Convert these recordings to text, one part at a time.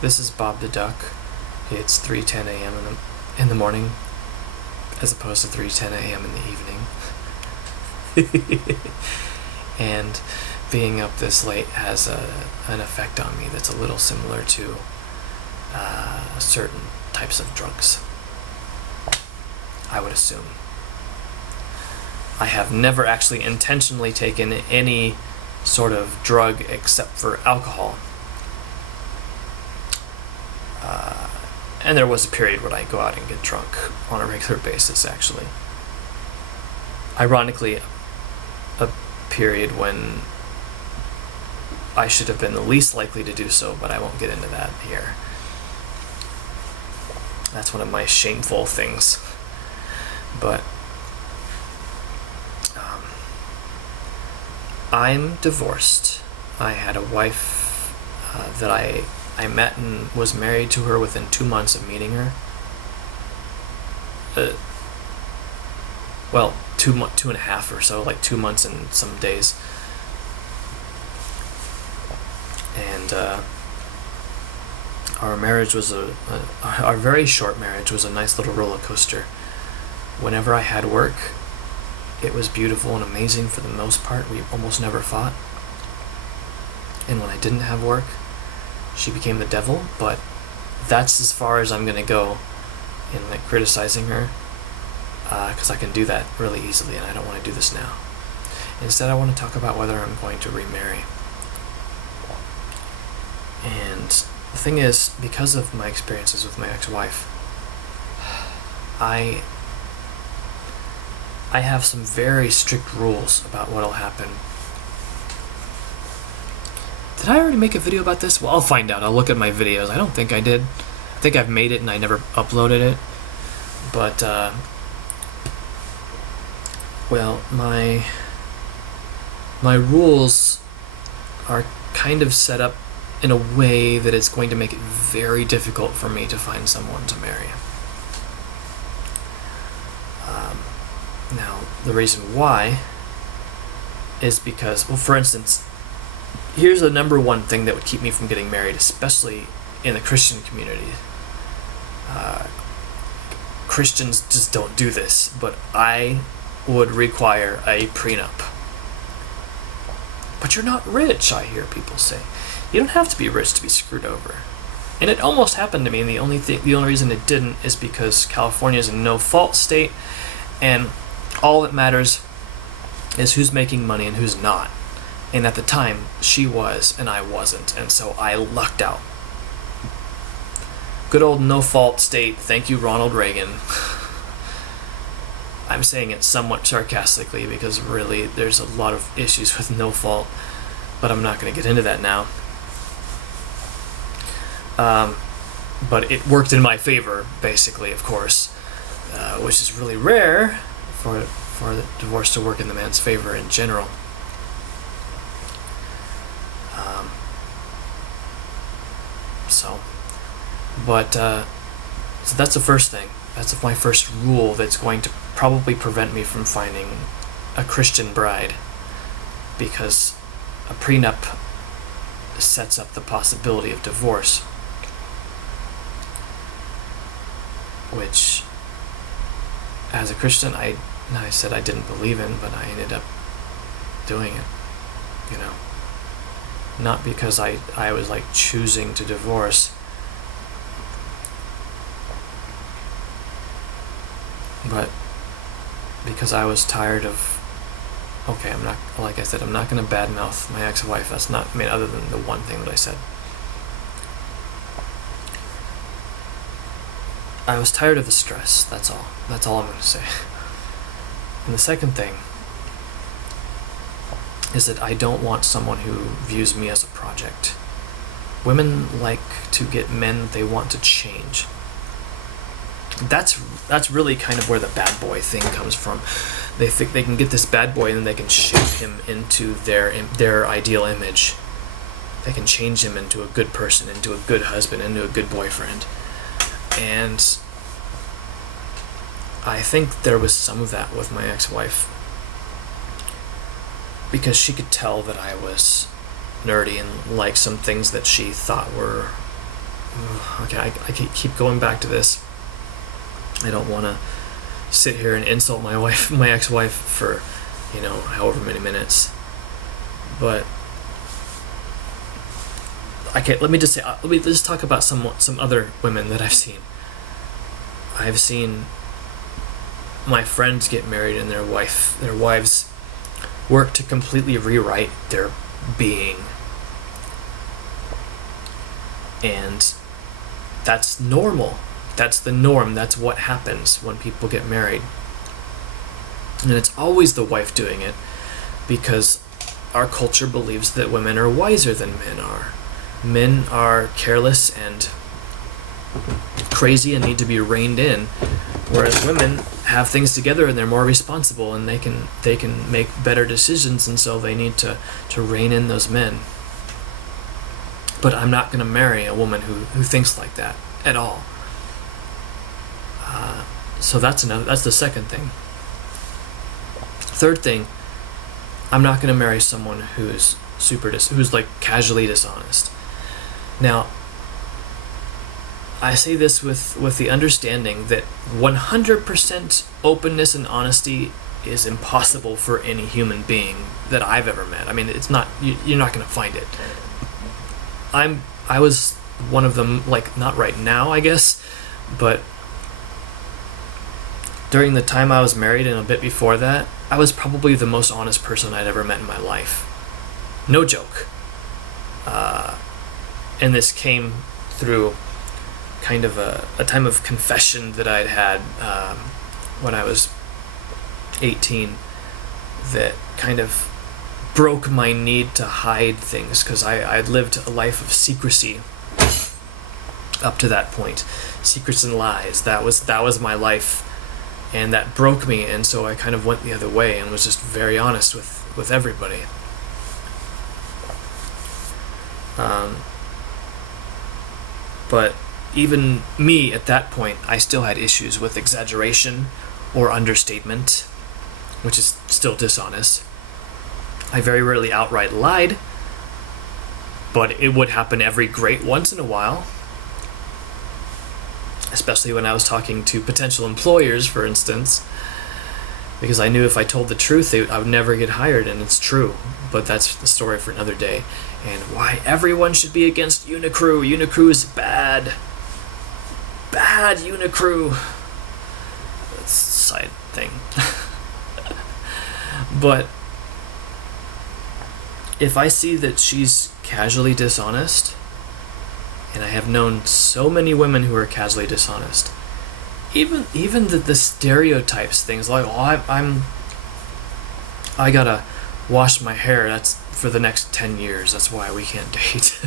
This is Bob the Duck. It's 3:10 a.m. in the morning, as opposed to 3:10 a.m. in the evening. And being up this late has an effect on me that's a little similar to certain types of drugs, I would assume. I have never actually intentionally taken any sort of drug except for alcohol. And there was a period when I go out and get drunk on a regular basis, actually. Ironically, a period when I should have been the least likely to do so, but I won't get into that here. That's one of my shameful things. But I'm divorced. I had a wife that I met and was married to her within 2 months of meeting her. Well, two and a half or so, like 2 months and some days. And our marriage was our very short marriage was a nice little roller coaster. Whenever I had work, it was beautiful and amazing for the most part. We almost never fought. And when I didn't have work, she became the devil, but that's as far as I'm going to go in like criticizing her, because I can do that really easily, and I don't want to do this now. Instead, I want to talk about whether I'm going to remarry. And the thing is, because of my experiences with my ex-wife, I have some very strict rules about what'll happen. Did I already make a video about this? Well, I'll find out. I'll look at my videos. I don't think I did. I think I've made it and I never uploaded it. But, well, my rules are kind of set up in a way that it's going to make it very difficult for me to find someone to marry. Now, the reason why is because, well, for instance, here's the number one thing that would keep me from getting married, especially in the Christian community. Christians just don't do this, but I would require a prenup. But you're not rich, I hear people say. You don't have to be rich to be screwed over. And it almost happened to me, and the only reason it didn't is because California is a no-fault state, and all that matters is who's making money and who's not. And at the time, she was, and I wasn't, and so I lucked out. Good old no-fault state, thank you, Ronald Reagan. I'm saying it somewhat sarcastically because really there's a lot of issues with no fault, but I'm not going to get into that now. But it worked in my favor, basically, of course, which is really rare for the divorce to work in the man's favor in general. So that's the first thing. That's my first rule that's going to probably prevent me from finding a Christian bride, because a prenup sets up the possibility of divorce, which, as a Christian, I said I didn't believe in, but I ended up doing it, you know. Not because I was like choosing to divorce, but because I was tired of, okay, I'm not going to badmouth my ex-wife. That's not, other than the one thing that I said. I was tired of the stress, that's all. That's all I'm going to say. And the second thing is that I don't want someone who views me as a project. Women like to get men they want to change. That's really kind of where the bad boy thing comes from. They think they can get this bad boy and then they can shape him into their ideal image. They can change him into a good person, into a good husband, into a good boyfriend. And I think there was some of that with my ex-wife, because she could tell that I was nerdy and liked some things that she thought were okay, I keep going back to this. I don't want to sit here and insult my ex-wife for, however many minutes. But okay, let me just talk about some other women that I've seen. I've seen my friends get married and their wives work to completely rewrite their being. And that's normal. That's the norm. That's what happens when people get married. And it's always the wife doing it, because our culture believes that women are wiser than men are. Men are careless and crazy and need to be reined in, whereas women have things together and they're more responsible and they can make better decisions, and so they need to rein in those men. But I'm not going to marry a woman who thinks like that at all. So that's the second thing. Third thing, I'm not going to marry someone who's who's like casually dishonest. Now, I say this with the understanding that 100% openness and honesty is impossible for any human being that I've ever met. I mean, it's not, you're not going to find it. I was one of them, like, not right now, I guess, but during the time I was married and a bit before that, I was probably the most honest person I'd ever met in my life. No joke. And this came through kind of a time of confession that I'd had when I was 18 that kind of broke my need to hide things, because I'd lived a life of secrecy up to that point. Secrets and lies. That was my life, and that broke me, and so I kind of went the other way and was just very honest with everybody. But even me at that point, I still had issues with exaggeration or understatement, which is still dishonest. I very rarely outright lied, but it would happen every great once in a while, especially when I was talking to potential employers, for instance, because I knew if I told the truth, I would never get hired, and it's true, but that's the story for another day. And why everyone should be against Unicrew. Unicrew is bad. Bad Unicrew. That's a side thing. But if I see that she's casually dishonest, and I have known so many women who are casually dishonest, even the stereotypes, things like, I gotta wash my hair, that's for the next 10 years, that's why we can't date.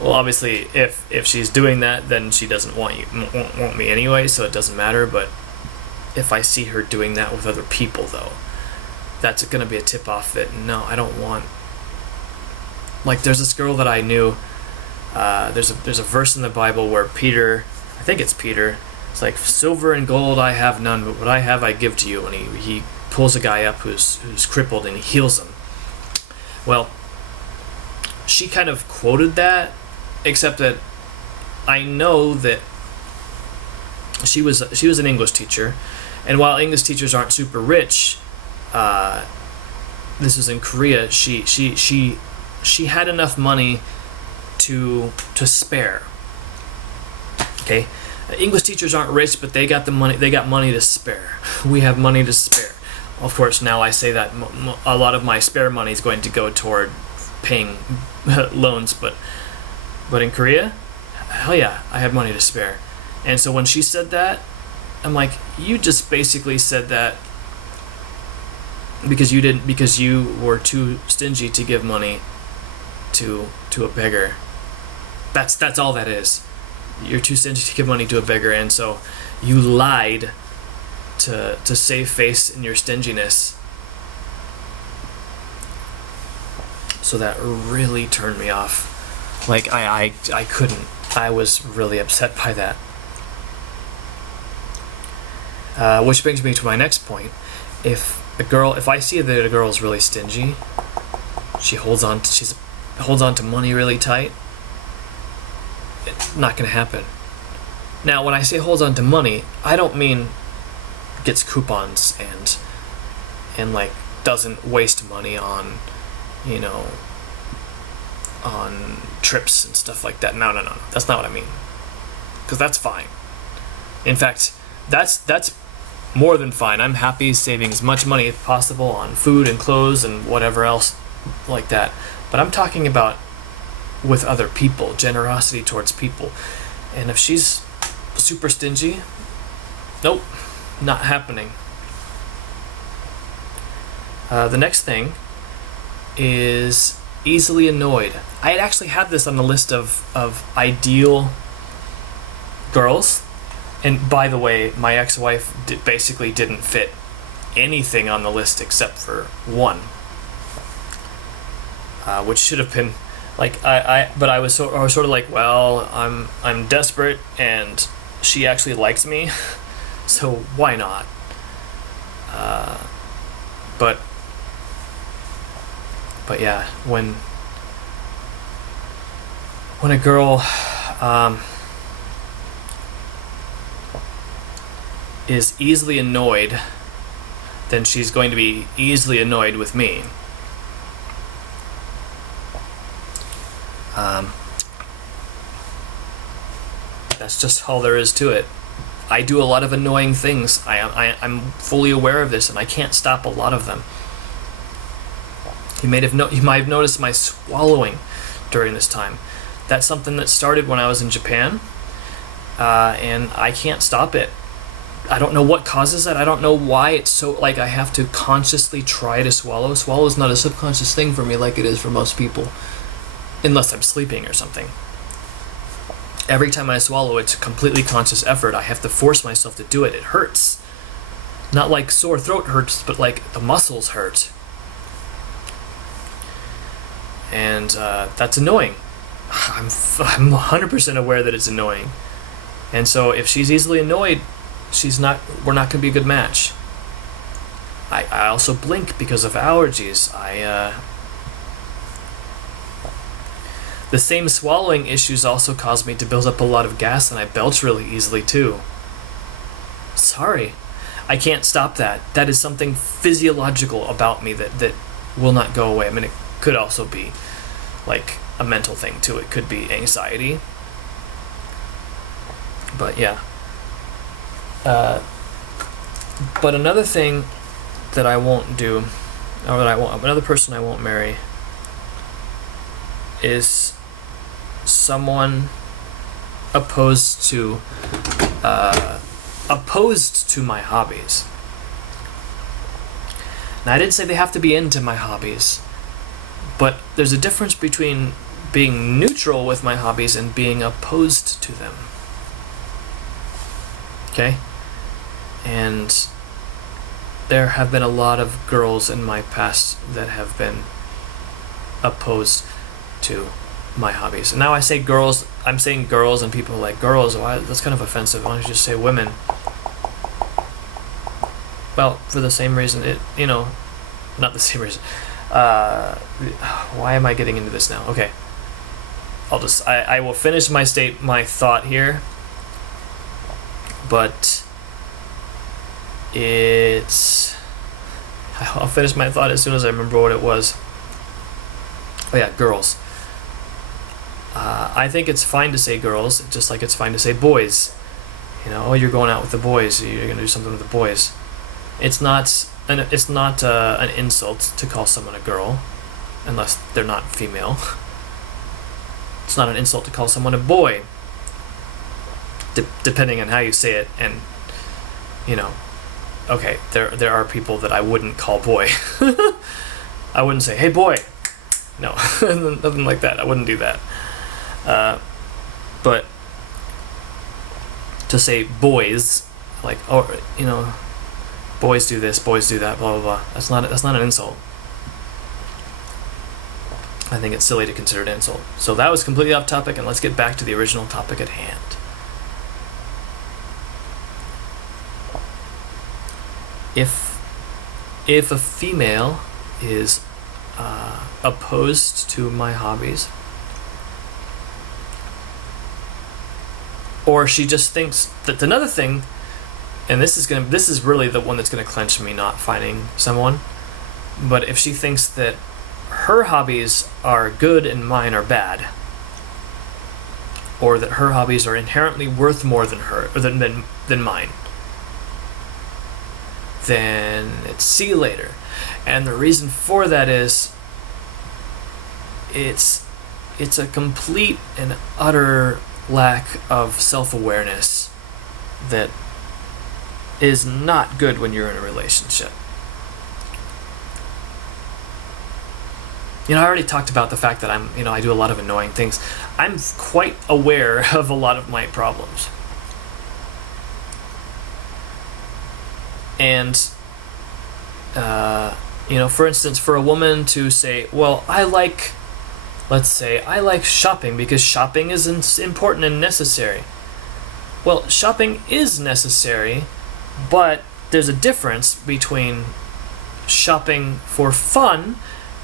Well, obviously, if she's doing that, then she doesn't want me anyway, so it doesn't matter. But if I see her doing that with other people, though, that's going to be a tip-off that, no, I don't want. Like, there's this girl that I knew, there's a verse in the Bible where Peter, I think it's Peter, it's like, silver and gold I have none, but what I have I give to you. And he pulls a guy up who's crippled and he heals him. Well, she kind of quoted that, except that I know that she was an English teacher, and while English teachers aren't super rich, this was in Korea. She had enough money to spare. Okay, English teachers aren't rich, but they got the money. They got money to spare. We have money to spare. Of course, now I say that a lot of my spare money is going to go toward paying loans, but in Korea, hell yeah, I have money to spare. And so when she said that, I'm like, you just basically said that because you were too stingy to give money to a beggar. That's all that is. You're too stingy to give money to a beggar, and so you lied to save face in your stinginess. So that really turned me off. Like, I couldn't. I was really upset by that. Which brings me to my next point. If I see that a girl is really stingy, she holds on to money really tight, not going to happen. Now, when I say holds on to money, I don't mean gets coupons and like doesn't waste money on, you know, on trips and stuff like that. No. That's not what I mean. Because that's fine. In fact, that's more than fine. I'm happy saving as much money as possible on food and clothes and whatever else like that. But I'm talking about with other people, generosity towards people. And if she's super stingy, nope, not happening. The next thing is easily annoyed. I had actually had this on the list of ideal girls. And by the way, my ex-wife basically didn't fit anything on the list except for one, which should have been like but I was sort of like, well, I'm desperate and she actually likes me, so why not? But yeah, when a girl is easily annoyed, then she's going to be easily annoyed with me. That's just all there is to it. I do a lot of annoying things. I'm fully aware of this, and I can't stop a lot of them. You might have noticed my swallowing during this time. That's something that started when I was in Japan, and I can't stop it. I don't know what causes that. I don't know why it's so, like, I have to consciously try to swallow. Swallow is not a subconscious thing for me like it is for most people, unless I'm sleeping or something. Every time I swallow, it's a completely conscious effort. I have to force myself to do it. It hurts. Not like sore throat hurts, but like the muscles hurt. And that's annoying. I'm 100% aware that it's annoying. And so if she's easily annoyed, we're not going to be a good match. I also blink because of allergies. The same swallowing issues also cause me to build up a lot of gas, and I belch really easily too. Sorry. I can't stop that. That is something physiological about me that will not go away. I mean, it could also be like a mental thing too. It could be anxiety. But yeah. But another thing that I won't do, or another person I won't marry, is someone opposed to my hobbies. Now, I didn't say they have to be into my hobbies, but there's a difference between being neutral with my hobbies and being opposed to them. Okay? And there have been a lot of girls in my past that have been opposed to my hobbies. And now I say girls, I'm saying girls, and people are like, girls, why? That's kind of offensive. Why don't you just say women? Well, for the same reason, not the same reason. Why am I getting into this now? Okay. I will finish my thought here. But I'll finish my thought as soon as I remember what it was. Oh yeah, girls. I think it's fine to say girls, just like it's fine to say boys. You're going out with the boys, you're going to do something with the boys. It's not an insult to call someone a girl, unless they're not female. It's not an insult to call someone a boy, depending on how you say it. And okay, there are people that I wouldn't call boy. I wouldn't say, hey boy. No, nothing like that. I wouldn't do that. But to say boys, like, boys do this, boys do that, blah blah blah. That's not an insult. I think it's silly to consider it an insult. So that was completely off topic, and let's get back to the original topic at hand. If a female is opposed to my hobbies, Or she just thinks that another thing, and this is really the one that's gonna clench me not finding someone. But if she thinks that her hobbies are good and mine are bad, or that her hobbies are inherently worth more than than mine, then it's see you later. And the reason for that is it's a complete and utter lack of self-awareness that is not good when you're in a relationship. I already talked about the fact that I do a lot of annoying things. I'm quite aware of a lot of my problems. And, for instance, for a woman to say, well, let's say, I like shopping because shopping is important and necessary. Well, shopping is necessary, but there's a difference between shopping for fun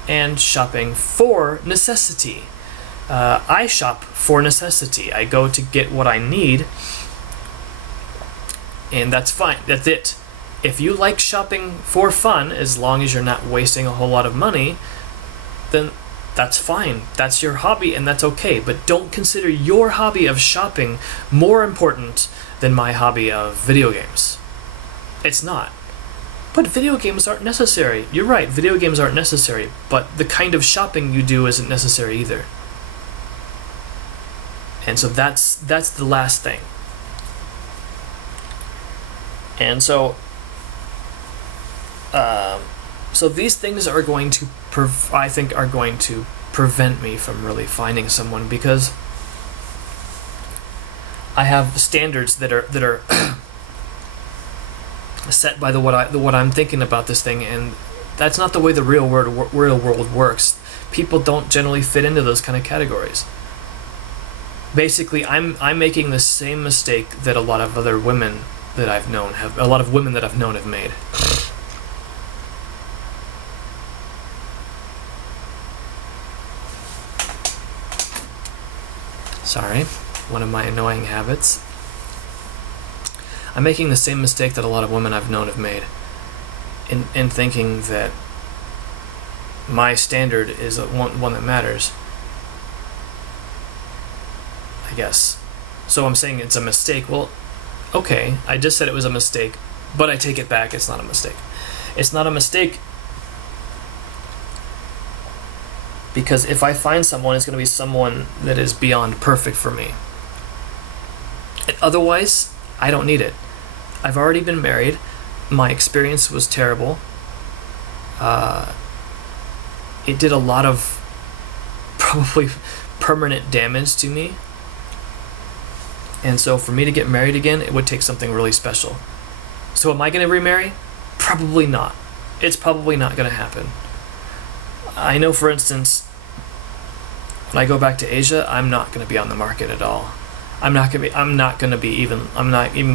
and shopping for necessity. I shop for necessity. I go to get what I need, and that's fine. That's it. If you like shopping for fun, as long as you're not wasting a whole lot of money, then that's fine. That's your hobby, and that's okay. But don't consider your hobby of shopping more important than my hobby of video games. It's not. But video games aren't necessary. You're right, video games aren't necessary, but the kind of shopping you do isn't necessary either. And so that's the last thing. And so these things are going to I think are going to prevent me from really finding someone, because I have standards that are set by what I'm thinking about this thing, and that's not the way the real world works. People don't generally fit into those kind of categories. Basically, I'm making the same mistake that a lot of women that I've known have made. Sorry, one of my annoying habits. I'm making the same mistake that a lot of women I've known have made in thinking that my standard is one that matters, I guess. So I'm saying it's a mistake. Well, okay, I just said it was a mistake, but I take it back. It's not a mistake. It's not a mistake because if I find someone, it's going to be someone that is beyond perfect for me. Otherwise, I don't need it. I've already been married. My experience was terrible. It did a lot of probably permanent damage to me. And so for me to get married again, it would take something really special. So am I going to remarry? Probably not. It's probably not going to happen. I know, for instance, when I go back to Asia, I'm not going to be on the market at all. I'm not even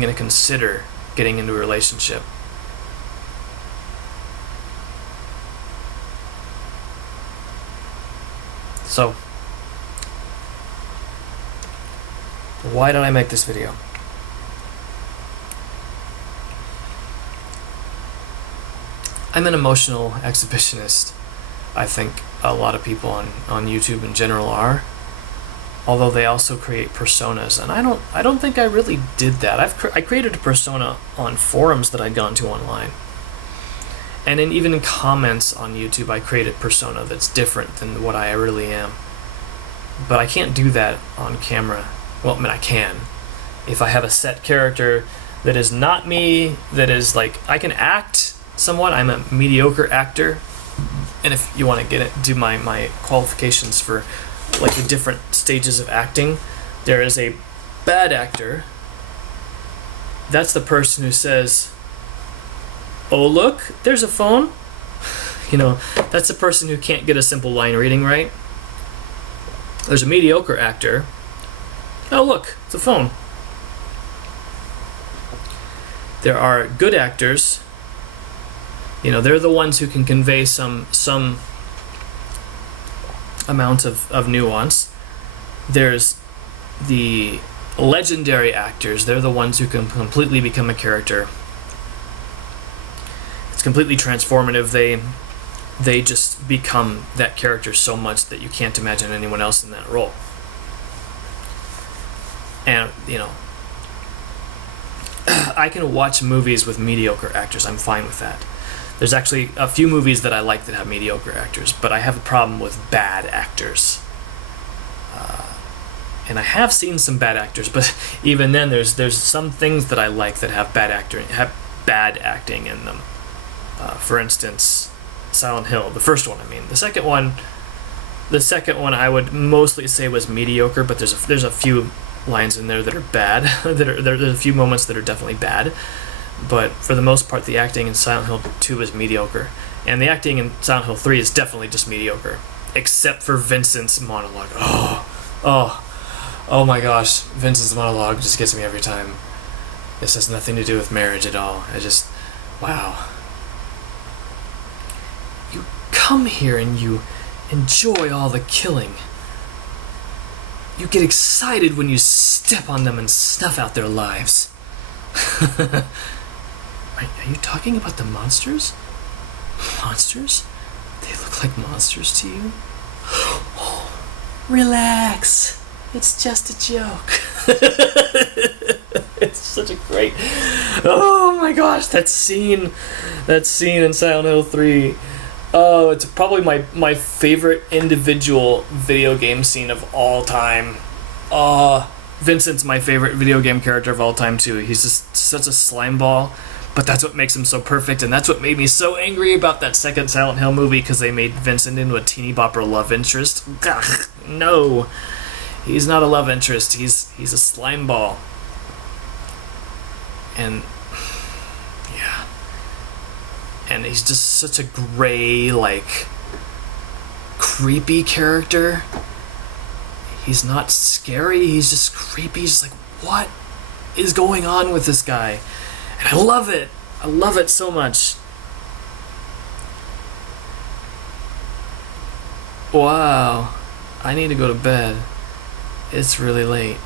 going to consider getting into a relationship. So, why did I make this video? I'm an emotional exhibitionist. I think a lot of people on YouTube in general are. Although they also create personas, and I don't think I really did that. I created a persona on forums that I'd gone to online, and even in comments on YouTube, I created a persona that's different than what I really am. But I can't do that on camera. Well, I mean, I can. If I have a set character that is not me, that is like I can act somewhat. I'm a mediocre actor, and if you want to do my qualifications for like the different stages of acting, there is a bad actor. That's the person who says, "Oh look, there's a phone." That's the person who can't get a simple line reading right. There's a mediocre actor. "Oh look, it's a phone." There are good actors. They're the ones who can convey some amount of nuance. There's the legendary actors, they're the ones who can completely become a character. It's completely transformative. They just become that character so much that you can't imagine anyone else in that role. And, you know, I can watch movies with mediocre actors. I'm fine with that. There's actually a few movies that I like that have mediocre actors, but I have a problem with bad actors. And I have seen some bad actors, but even then, there's some things that I like that have bad acting in them. For instance, Silent Hill, the first one. I mean, the second one I would mostly say was mediocre, but there's a few lines in there that are bad. There's a few moments that are definitely bad, but for the most part, the acting in Silent Hill 2 is mediocre, and the acting in Silent Hill 3 is definitely just mediocre, except for Vincent's monologue. Oh my gosh, Vincent's monologue just gets me every time. This has nothing to do with marriage at all. Wow. You come here and you enjoy all the killing. You get excited when you step on them and snuff out their lives. Are you talking about the monsters? Monsters? They look like monsters to you? Relax. It's just a joke. It's such a great... Oh my gosh, that scene in Silent Hill 3. Oh, it's probably my favorite individual video game scene of all time. Vincent's my favorite video game character of all time too. He's just such a slime ball, but that's what makes him so perfect, and that's what made me so angry about that second Silent Hill movie, because they made Vincent into a teeny bopper love interest. Ugh, no. He's not a love interest. He's a slime ball. And yeah. And he's just such a gray, like, creepy character. He's not scary, he's just creepy. He's just like, what is going on with this guy? And I love it. I love it so much. Wow. I need to go to bed. It's really late.